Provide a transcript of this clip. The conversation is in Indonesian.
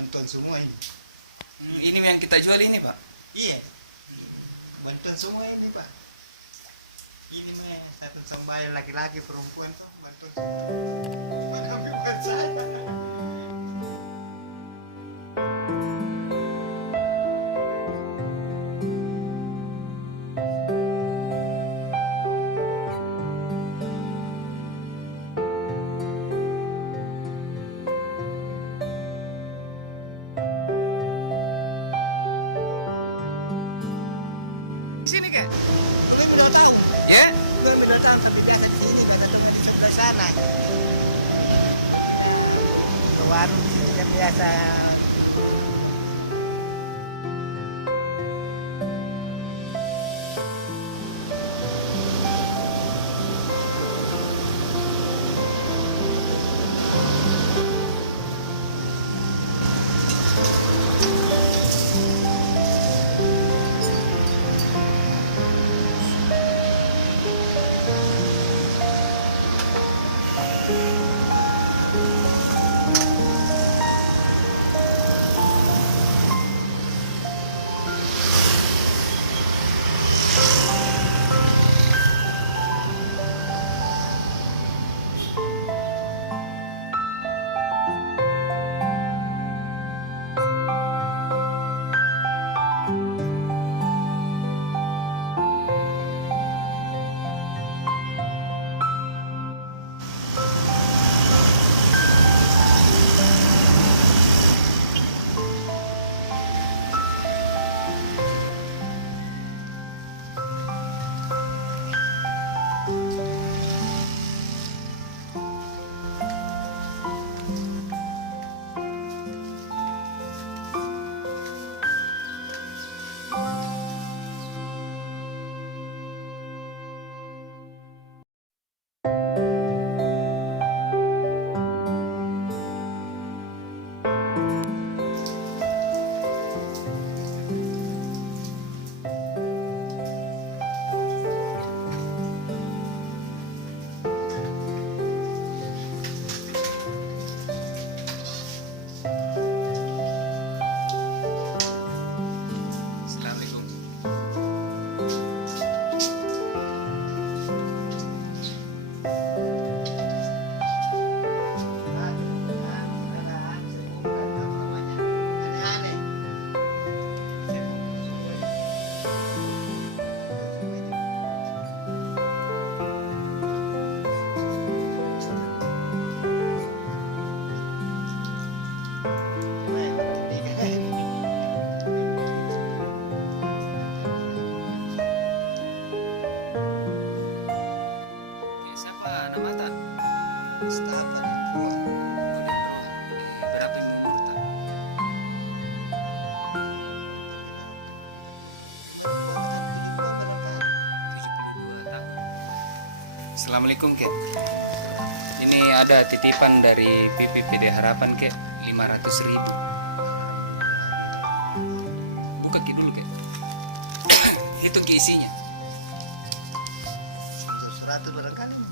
bantuan semua ini. Ini yang kita jual ini, Pak? Iya, bantuan semua ini Pak. Ini mah satu sambayar laki-laki perempuan Pak, bantuan semua. Kami bukan saya. Sini, Kek. Boleh belum tahu? Ya? Bukan benar tahu, tapi biasa di sini, biasa teman di sebelah sana. Ke warung sini kan biasa. Assalamualaikum. Oke, siapa nama tak? Mustafa di Purwo. Oh, di bawah. Berapa yang mau kurta? 72 tahun. Assalamualaikum, Kek. Ini ada titipan dari PPPD Harapan, Kek. 500.000. Buka Ki dulu, Kek. Hitung Ki isinya. 100 barangkali.